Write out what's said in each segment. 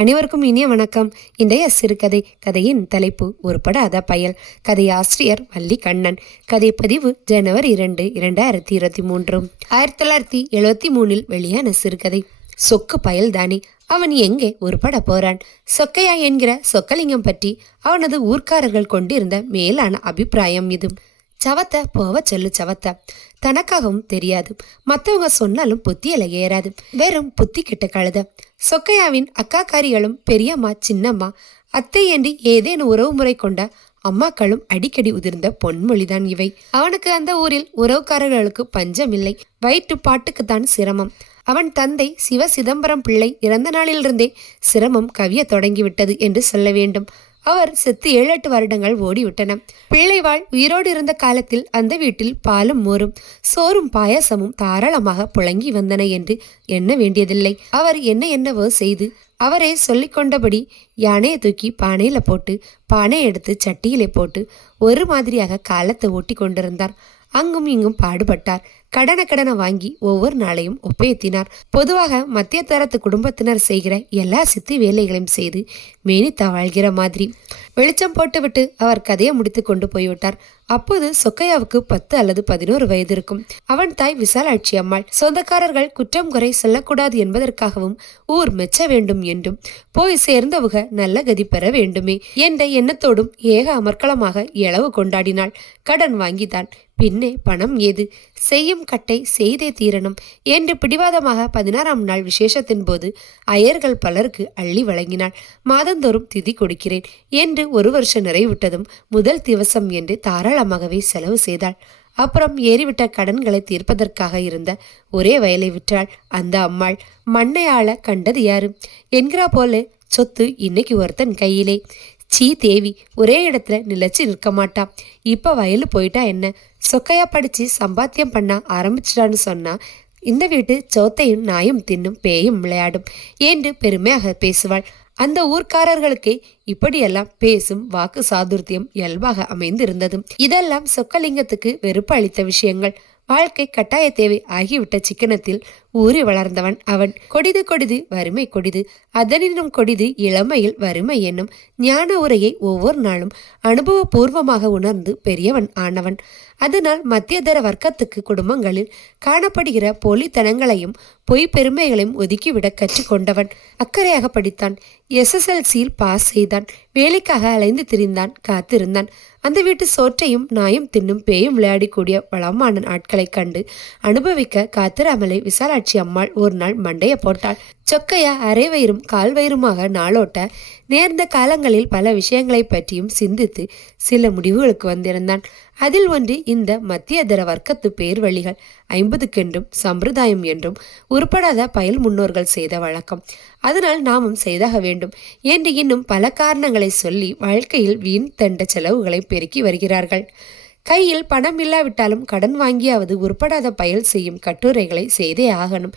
அனைவருக்கும் இனிய வணக்கம். இன்றைய சிறுகதை கதையின் தலைப்பு ஒருபடாத பயல். கதை ஆசிரியர் வள்ளி கண்ணன் கதை பதிவு ஜனவரி இரண்டு இரண்டாயிரத்தி இருபத்தி மூன்று. ஆயிரத்தி தொள்ளாயிரத்தி எழுபத்தி மூணில் வெளியான சிறுகதை. சொக்கு பயல்தானே அவன் எங்கே உருப்பட போறான்? சொக்கையா என்கிற சொக்கலிங்கம் பற்றி அவனது ஊர்க்காரர்கள் கொண்டிருந்த மேலான அபிப்பிராயம் இது. சவத்த போவ சொல்லு சவத்த. தனக்காகவும் தெரியாது. மத்தவங்க சொன்னாலும் புத்தியில ஏறாது. வெறும் புத்தி கிட்ட கழுத. சொக்கையாவின் அக்காக்காரிகளும் பெரியம்மா சின்னம்மா அத்தை என்று ஏதேனும் உறவு முறை கொண்ட அம்மாக்களும் அடிக்கடி உதிர்ந்த பொன்மொழிதான் இவை. அவனுக்கு அந்த ஊரில் உறவுக்காரர்களுக்கு பஞ்சமில்லை. வயிற்று பாட்டுக்குத்தான் சிரமம். அவன் தந்தை சிவ சிதம்பரம் பிள்ளை இறந்த நாளிலிருந்தே சிரமம் கவிய தொடங்கிவிட்டது என்று சொல்ல வேண்டும். அவர் செத்து ஏழு எட்டு வருடங்கள் ஓடிவிட்டன. பிள்ளைவாள் உயிரோடு இருந்த காலத்தில் அந்த வீட்டில் பாலும் மோரும் சோறும் பாயாசமும் தாராளமாக புழங்கி வந்தன என்று எண்ண வேண்டியதில்லை. அவர் என்ன என்னவோ செய்து அவரே சொல்லிக்கொண்டபடி யானையை தூக்கி பானையில போட்டு பானை எடுத்து சட்டியிலே போட்டு ஒரு மாதிரியாக காலத்தை ஓட்டி கொண்டிருந்தார். அங்கும் இங்கும் பாடுபட்டார். கடன கடனை வாங்கி ஒவ்வொரு நாளையும் ஒப்பேத்தினார். பொதுவாக மத்திய தரத்து குடும்பத்தினர் செய்கிற எல்லா சித்தி வேலைகளையும் செய்து மேனித்தா வாழ்கிற மாதிரி. வெளிச்சம் போட்டுவிட்டு அவர் கதையை முடித்து கொண்டு போய்விட்டார். அப்போது சொக்கையாவுக்கு பத்து அல்லது பதினோரு வயது இருக்கும். அவன் தாய் விசாலாட்சி அம்மாள். சொந்தக்காரர்கள் குற்றம் குறை சொல்லக்கூடாது என்பதற்காகவும் ஊர் மெச்ச வேண்டும் என்றும் போய் சேர்ந்தவுக நல்ல கதி பெற வேண்டுமே என்ற எண்ணத்தோடும் ஏக அமர்க்களமாக இளவு கொண்டாடினாள். கடன் வாங்கித்தான் பின்னே பணம் ஏது? செய்யும் கட்டை செய்தே தீரணும் என்று பிடிவாதமாக பதினாறாம் நாள் விசேஷத்தின் போது அயர்கள் பலருக்கு அள்ளி வழங்கினாள். மாதந்தோறும் திதி கொடுக்கிறேன் என்று ஒரு வருஷம் நிறைவிட்டதும் முதல் திவசம் என்று தாராளமாகவே செலவு செய்தாள். அப்புறம் ஏறிவிட்ட கடன்களை தீர்ப்பதற்காக இருந்த ஒரே வயலை விற்றாள் அந்த அம்மாள். மண்ணை ஆள கண்டது யாரு? என்கிறா போல சொத்து இன்னைக்கு ஒருத்தன் கையிலே. சீ தேவி ஒரே இடத்துல நிலச்சி நிற்க மாட்டா. இப்போ வயலு போயிட்டா என்ன? சொக்கையா படிச்சு சம்பாத்தியம் பண்ண ஆரம்பிச்சிட்டான்னு சொன்னா இந்த வீட்டு சோத்தையும் நாயும் தின்னும் பேயும் விளையாடும். என்று பெருமையாக பேசுவாள். அந்த ஊர்க்காரர்களுக்கே இப்படியெல்லாம் பேசும் வாக்கு சாதுர்த்தியம் இயல்பாக அமைந்திருந்தது. இதெல்லாம் சொக்கலிங்கத்துக்கு வெறுப்பு அளித்த விஷயங்கள். வாழ்க்கை கட்டாய தேவை ஆகிவிட்ட சிக்கனத்தில் ஊறி வளர்ந்தவன் அவன். கொடிது கொடிது வறுமை கொடிது. அதனினும் கொடிது இளமையில் வறுமை என்னும் ஞான உரையை ஒவ்வொரு நாளும் அனுபவபூர்வமாக உணர்ந்து பெரியவன் ஆனவன். அதனால் மத்தியதர வர்க்கத்துக்கு குடும்பங்களில் காணப்படுகிற போலித்தனங்களையும் பொய் பெருமைகளையும் ஒதுக்கிவிட கற்றுக்கொண்டவன். அக்கறையாக படித்தான். எஸ்எஸ்எல்சியில் பாஸ் செய்தான். வேலைக்காக அலைந்து திரிந்தான். காத்திருந்தான். அந்த வீட்டு சோற்றையும் நாயும் தின்னும் பேயும் விளையாடிக்கூடிய வளமான ஆட்களை கண்டு அனுபவிக்க காத்திராமலை விசாலாட்சி அம்மாள் ஒரு நாள் மண்டைய போட்டாள். சொக்கையா அரை வயிறும் கால் வயிறுமாக நாளோட்ட நேர்ந்த காலங்களில் பல விஷயங்களை பற்றியும் சிந்தித்து சில முடிவுகளுக்கு வந்திருந்தான். அதில் ஒன்று இந்த மத்தியதர வர்க்கத்து பேர் வழிகள் ஐம்பதுக்கென்றும் சம்பிரதாயம் என்றும் உருப்படாத பயல் முன்னோர்கள் செய்த வழக்கம். அதனால் நாமும் செய்தாக வேண்டும் என்று இன்னும் பல காரணங்களை சொல்லி வாழ்க்கையில் வீண் தண்ட செலவுகளை பெருக்கி வருகிறார்கள். கையில் பணம் இல்லாவிட்டாலும் கடன் வாங்கியாவது உருப்படாத பயல் செய்யும் கட்டுரைகளை செய்தே ஆகணும்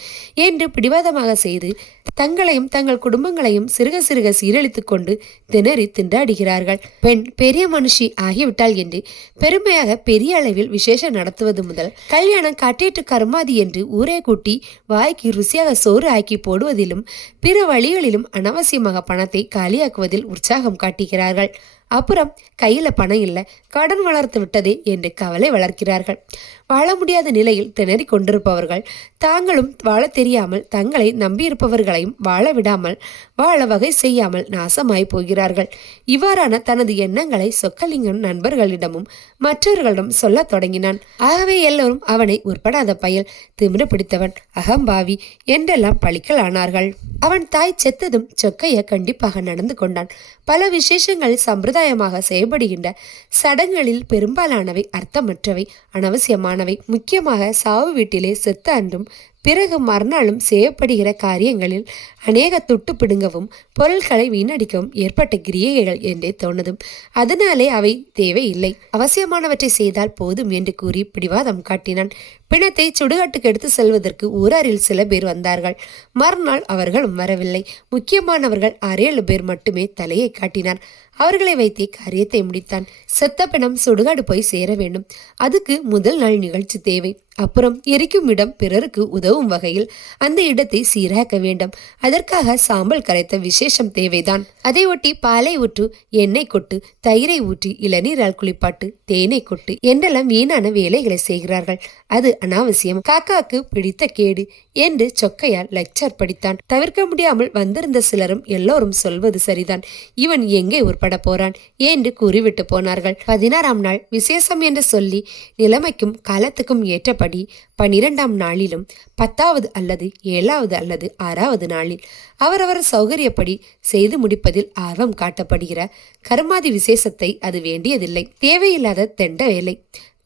என்று பிடிவாதமாக செய்து தங்களையும் தங்கள் குடும்பங்களையும் சிறுக சிறுக சீரழித்துக் கொண்டு திணறி திண்டாடுகிறார்கள். பெண் பெரிய மனுஷி ஆகிவிட்டாள் என்று பெருமையாக பெரிய அளவில் விசேஷம் நடத்துவது முதல் கல்யாணம் காட்டேற்று கருமாதி என்று ஊரே கூட்டி வாய்க்கு ருசியாக சோறு ஆக்கி போடுவதிலும் பிற வழிகளிலும் அனாவசியமாக பணத்தை காலியாக்குவதில் உற்சாகம் காட்டுகிறார்கள். அப்புறம் கையில் பணம் இல்லை கடன் வளர்த்து விட்டதே என்று கவலை வளர்க்கிறார்கள். வாழ முடியாத நிலையில் திணறி கொண்டிருப்பவர்கள் தாங்களும் வாழ தெரியாமல் தங்களை நம்பியிருப்பவர்களையும் வாழ விடாமல் வாழ வகை செய்யாமல் நாசமாய் போகிறார்கள். இவ்வாறான தனது எண்ணங்களை சொக்கலிங்கம் நண்பர்களிடமும் மற்றவர்களிடம் சொல்லத் தொடங்கினான். ஆகவே எல்லோரும் அவனை உட்படாத பயல் திமிர பிடித்தவன் அகம்பாவி என்றெல்லாம் பழிக்கலானார்கள் அவன் தாய் செத்ததும் சொக்கைய கண்டிப்பாக நடந்து கொண்டான். பல விசேஷங்கள் சம்பிரதாயமாக செயல்படுகின்ற சடங்குகளில் பெரும்பாலானவை அர்த்தமற்றவை அனவசியமானவை. முக்கியமாக சாவு வீட்டிலே செத்த அன்றும் பிறகு மறுநாளும் செய்யப்படுகிற காரியங்களில் அநேக துட்டு பிடுங்கவும் பொருட்களை வீணடிக்கவும் ஏற்பட்ட கிரியைகள் என்றே தோணதும். அதனாலே அவை தேவையில்லை. அவசியமானவற்றை செய்தால் போதும் என்று கூறி பிடிவாதம் காட்டினான். பிணத்தை சுடுகாட்டுக்கு எடுத்து செல்வதற்கு ஊராரில் சில பேர் வந்தார்கள். மறுநாள் அவர்களும் வரவில்லை. முக்கியமானவர்கள் ஆறேழு பேர் மட்டுமே தலையை காட்டினார். அவர்களை வைத்தே காரியத்தை முடித்தான். செத்த பிணம் சுடுகாடு போய் சேர வேண்டும். அதுக்கு முதல் நாள் நிகழ்ச்சி தேவை. அப்புறம் எரிக்கும் இடம் பிறருக்கு உதவும் வகையில் அந்த இடத்தை சீராக்க வேண்டும். அதற்காக சாம்பல் கரைத்த விசேஷம் தேவைதான். அதை ஒட்டி பாலை ஊற்று எண்ணெய் கொட்டு தயிரை ஊற்றி இளநீரால் குளிப்பாட்டு தேனை கொட்டு என்றெல்லாம் வீணான வேலைகளை செய்கிறார்கள். அது அனாவசியம். காக்காக்கு பிடித்த கேடு என்று சொக்கையால் லெக்சர் படித்தான். தவிர்க்க முடியாமல் வந்திருந்த சிலரும் எல்லோரும் சொல்வது சரிதான். இவன் எங்கே உட்பட போறான் என்று கூறிவிட்டு போனார்கள். பதினாறாம் நாள் விசேஷம் என்று சொல்லி நிலைமைக்கும் காலத்துக்கும் படி பன்னிரெண்டாம் நாளிலும் பத்தாவது அல்லது ஏழாவது அல்லது ஆறாவது நாளில் அவரவர் சௌகரியப்படி செய்து முடிப்பதில் ஆர்வம் காட்டப்படுகிற கர்மாதி விசேஷத்தை அது வேண்டியதில்லை. தேவையில்லாத தெண்ட வேலை.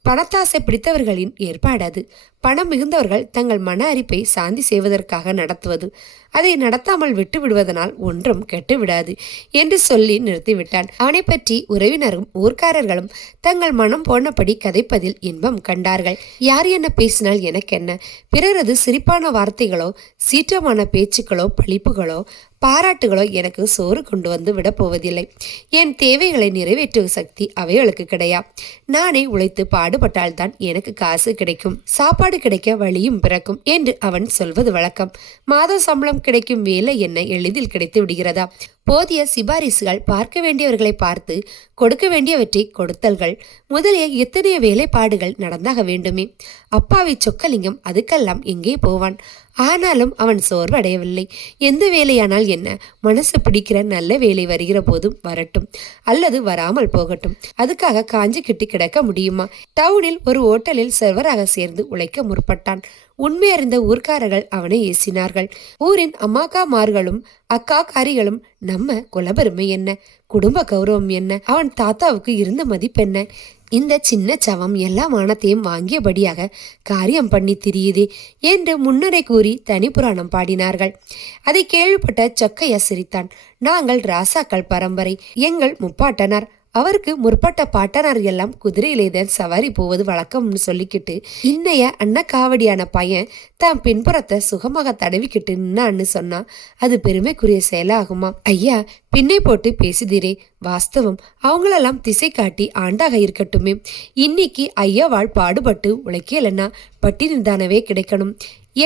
பணத்தாசை பிடித்தவர்களின் ஏற்பாடு அது. பணம் மிகுந்தவர்கள் தங்கள் மன அரிப்பை சாந்தி செய்வதற்காக நடத்துவது. அதை நடத்தாமல் விட்டு விடுவதனால் ஒன்றும் கெட்டுவிடாது என்று சொல்லி நிறுத்திவிட்டான். அவனை பற்றி உறவினரும் ஊர்க்காரர்களும் தங்கள் மனம் போனபடி கதைப்பதில் இன்பம் கண்டார்கள். யார் என்ன பேசினால் எனக்கென்ன? பிறரது சிரிப்பான வார்த்தைகளோ சீற்றமான பேச்சுக்களோ பழிப்புகளோ பாராட்டுகளோ எனக்கு சோறு கொண்டு வந்து விடப்போவதில்லை என் தேவைகளை நிறைவேற்றும் சக்தி அவைகளுக்கு கிடையா? நானே உழைத்து பாடுபட்டால்தான் எனக்கு காசு கிடைக்கும். சாப்பாடு கிடைக்க வழியும் பிறக்கும் என்று அவன் சொல்வது வழக்கம். மாத சம்பளம் கிடைக்கும் வேலை என்ன எளிதில் கிடைத்து விடுகிறதா? போதிய சிபாரிசுகள் பார்க்க வேண்டியவர்களை பார்த்து கொடுக்க வேண்டியவற்றை கொடுத்தல்கள். முதலிய எத்தனைய வேலைப்பாடுகள் நடந்தாக வேண்டுமே. அப்பாவி சொக்கலிங்கம் அதுக்கெல்லாம் எங்கே போவான்? ஆனாலும் அவன் சோர்வடையவில்லை. எந்த வேலையானால் என்ன? மனசு பிடிக்கிற நல்ல வேலை வருகிற போதும் வரட்டும். அல்லது வராமல் போகட்டும். அதுக்காக காஞ்சி கிட்டி கிடக்க முடியுமா? டவுனில் ஒரு ஓட்டலில் சர்வராக சேர்ந்து உழைக்க முற்பட்டான். உண்மை அறிந்த ஊர்க்காரர்கள் அவனை ஏசினார்கள். ஊரின் அம்மாக்காமார்களும் அக்காக்காரிகளும் நம்ம குலபெருமை என்ன? குடும்ப கௌரவம் என்ன? அவன் தாத்தாவுக்கு இருந்த மதிப்பென்ன இந்த சின்ன சவம் எல்லா மானத்தையும் வாங்கியபடியாக காரியம் பண்ணி திரியுதே என்று முன்னரை கூறி தனி புராணம் பாடினார்கள். அதை கேள்விப்பட்ட சொக்கையா சிரித்தான் நாங்கள் ராசாக்கள் பரம்பரை எங்கள் முப்பாட்டனார் அவருக்கு முற்பட்ட பாட்டனார் எல்லாம் குதிரையிலேதான் சவாரி போவது வழக்கம்னு சொல்லிக்கிட்டு இன்னைய அன்னக்காவடியான பையன் தான் பின்புறத்தை சுகமாக தடவிக்கிட்டு நின்னான்னு சொன்னா அது பெருமைக்குரிய செயலாகுமா? ஐயா பின்னை போட்டு பேசுதீரே. வாஸ்தவம் அவங்களெல்லாம் திசை காட்டி ஆண்டாக இருக்கட்டுமே. இன்னைக்கு ஐயாவாள் பாடுபட்டு உழைக்கலன்னா பட்டினிதானவே கிடைக்கணும்.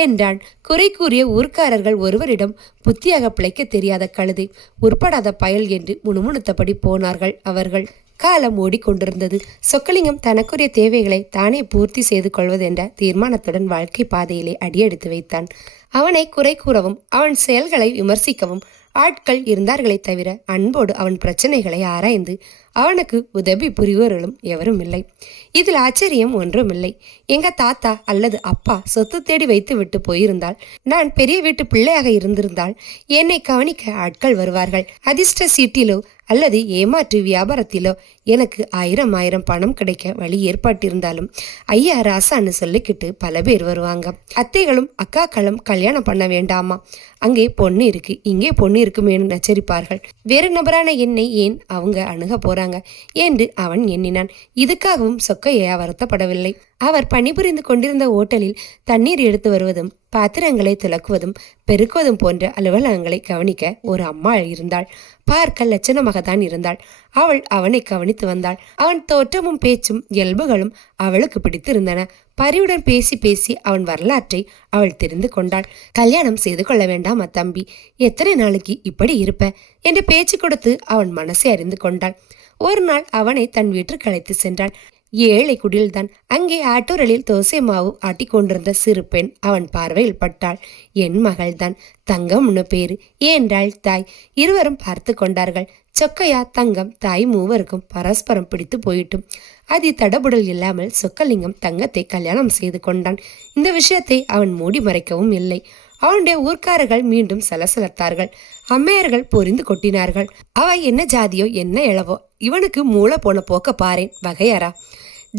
என்றான் குறை கூறிய ஊர்க்காரர்கள் ஒருவரிடம் புத்தியாக பிழைக்க தெரியாத கழுதை உட்படாத பயல் என்று முணுமுணுத்தபடி போனார்கள் அவர்கள். காலம் ஓடிக்கொண்டிருந்தது. சொக்கலிங்கம் தனக்குரிய தேவைகளை தானே பூர்த்தி செய்து கொள்வதென்ற தீர்மானத்துடன் வாழ்க்கை பாதையிலே அடியெடுத்து வைத்தான். அவனை குறை கூறவும் அவன் செயல்களை விமர்சிக்கவும் ஆட்கள் இருந்தார்களே தவிர அன்போடு அவன் பிரச்சனைகளை ஆராய்ந்து அவனுக்கு உதவி புரிவர்களும் எவரும் இல்லை. இதில் ஆச்சரியம் ஒன்றும் இல்லை எங்க தாத்தா அல்லது அப்பா சொத்து தேடி வைத்து விட்டு போயிருந்தால் நான் பெரிய வீட்டு பிள்ளையாக இருந்திருந்தால் என்னை கவனிக்க ஆட்கள் வருவார்கள். அதிர்ஷ்ட சீட்டிலோ அல்லது ஏமாற்று வியாபாரத்திலோ எனக்கு ஆயிரம் ஆயிரம் பணம் கிடைக்க வழி ஏற்பாட்டிருந்தாலும் ஐயா ராசான்னு சொல்லிக்கிட்டு பல பேர் வருவாங்க. அத்தைகளும் அக்காக்களும் கல்யாணம் பண்ண வேண்டாமா? அங்கே பொண்ணு இருக்கு இங்கே பொண்ணு இருக்குமேனு நச்சரிப்பார்கள். வேறு நபரான என்னை ஏன் அவங்க அணுக போறாங்க? என்று அவன் எண்ணினான். இதுக்காகவும் சொக்கையா வருத்தப்படவில்லை. அவர் பணிபுரிந்து கொண்டிருந்த ஓட்டலில் தண்ணீர் எடுத்து வருவதும் பாத்திரங்களை துலக்குவதும் பெருக்குவதும் போன்ற அலுவலகங்களை கவனிக்க ஒரு அம்மா இருந்தாள். பார்க்க லட்சணமாக தான் இருந்தாள். அவள் அவனை கவனித்து வந்தாள். அவன் தோற்றமும் பேச்சும் இயல்புகளும் அவளுக்கு பிடித்திருந்தன. பரிவுடன் பேசி பேசி அவன் வரலாற்றை அவள் தெரிந்து கொண்டாள். கல்யாணம் செய்து கொள்ள வேண்டாம் அத்தம்பி. எத்தனை நாளைக்கு இப்படி இருப்ப? என்று பேச்சு கொடுத்து அவன் மனசை அறிந்து கொண்டாள். ஒரு நாள் அவனை தன் வீட்டிற்கு அழைத்து சென்றாள். ஏழை குடில்தான். அங்கே ஆட்டோரலில் தோசை மாவு ஆட்டிக்கொண்டிருந்த சிறு பெண் அவன் பார்வையில் பட்டாள். என் மகள்தான் தங்கம்னு பேரு ஏன்றாள் தாய்? இருவரும் பார்த்து கொண்டார்கள். சொக்கையா தங்கம் தாய் மூவருக்கும் பரஸ்பரம் பிடித்து போயிட்டும். அதி தடபுடல் இல்லாமல் சொக்கலிங்கம் தங்கத்தை கல்யாணம் செய்து கொண்டான். இந்த விஷயத்தை அவன் மூடி மறைக்கவும் இல்லை. அவனுடைய ஊர்க்காரர்கள் மீண்டும் சலசலத்தார்கள். அம்மையர்கள் பொறிந்து கொட்டினார்கள். அவ என்ன ஜாதியோ என்ன இளவோ இவனுக்கு மூளை போன போக்க பாரேன் வகையறா.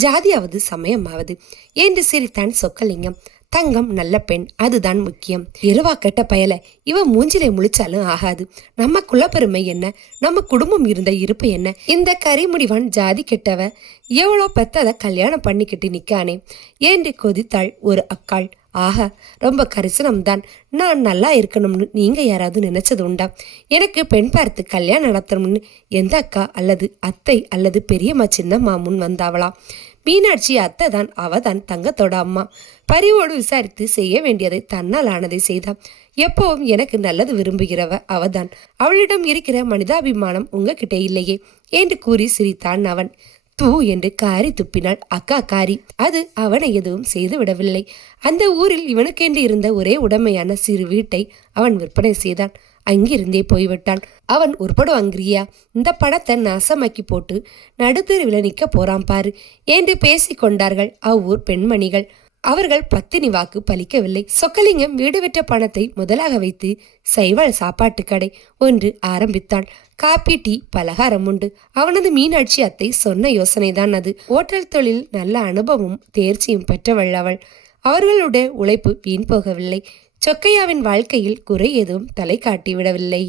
ஜாதியாவது சமயமாவது. என்று சிரித்தான் சொக்கலிங்கம் தங்கம் நல்ல பெண் அதுதான் முக்கியம். இரவா கெட்ட பயல இவ மூஞ்சிலை முழிச்சாலும் ஆகாது. நம்ம குலப்பெருமை என்ன? நம்ம குடும்பம் இருந்த இருப்பு என்ன? இந்த கரிமுடிவான் ஜாதி கெட்டவ எவ்வளோ பெத்ததை கல்யாணம் பண்ணிக்கிட்டு நிக்கானே? என்று கொதித்தாள் ஒரு அக்காள். ஆஹா ரொம்ப கரிசனம்தான். நான் நல்லா இருக்கணும்னு நீங்கள் யாராவது நினச்சது உண்டா எனக்கு பெண் பார்த்து கல்யாணம் நடத்தணும்னு எந்த அக்கா அல்லது அத்தை அல்லது பெரியம்மா சின்னம்மா முன் வந்தாவளா? மீனாட்சி அத்தை தான் அவ தான் தங்கத்தோட அம்மா. பரிவோடு விசாரித்து செய்ய வேண்டியதை தன்னால் ஆனதை செய்தாள் எப்பவும் எனக்கு நல்லது விரும்புகிறவ அவதான். அவளிடம் இருக்கிற மனிதாபிமானம் உங்ககிட்ட இல்லையே என்று கூறி சிரித்தான் அவன். தூ என்று காரி துப்பினாள். அக்கா காரி அது அவனை எதுவும் செய்து விடவில்லை. அந்த ஊரில் இவனுக்கென்று இருந்த ஒரே உடமையான சிறு வீட்டை அவன் விற்பனை செய்தான். அங்கிருந்தே போய்விட்டான். அவன் உருப்படுவாங்கிறியா இந்த படத்தை நாசமாக்கி போட்டு நடுத்தெருவில் நிற்க போறான் பாரு என்று பேசிக்கொண்டார்கள் அவ்வூர் பெண்மணிகள். அவர்கள் பத்தினி வாக்கு பலிக்கவில்லை. சொக்கலிங்கம் வீடு விற்ற பணத்தை முதலாக வைத்து சைவாள் சாப்பாட்டு கடை ஒன்று ஆரம்பித்தான். காப்பி டீ பலகாரம் உண்டு. அவனது மீனாட்சி அத்தை சொன்ன யோசனைதான் அது. ஓட்டல் தொழில் நல்ல அனுபவமும் தேர்ச்சியும் பெற்றவள் அவள். அவர்களுடைய உழைப்பு வீண் போகவில்லை. சொக்கையாவின் வாழ்க்கையில் குறை எதுவும் தலை காட்டிவிடவில்லை.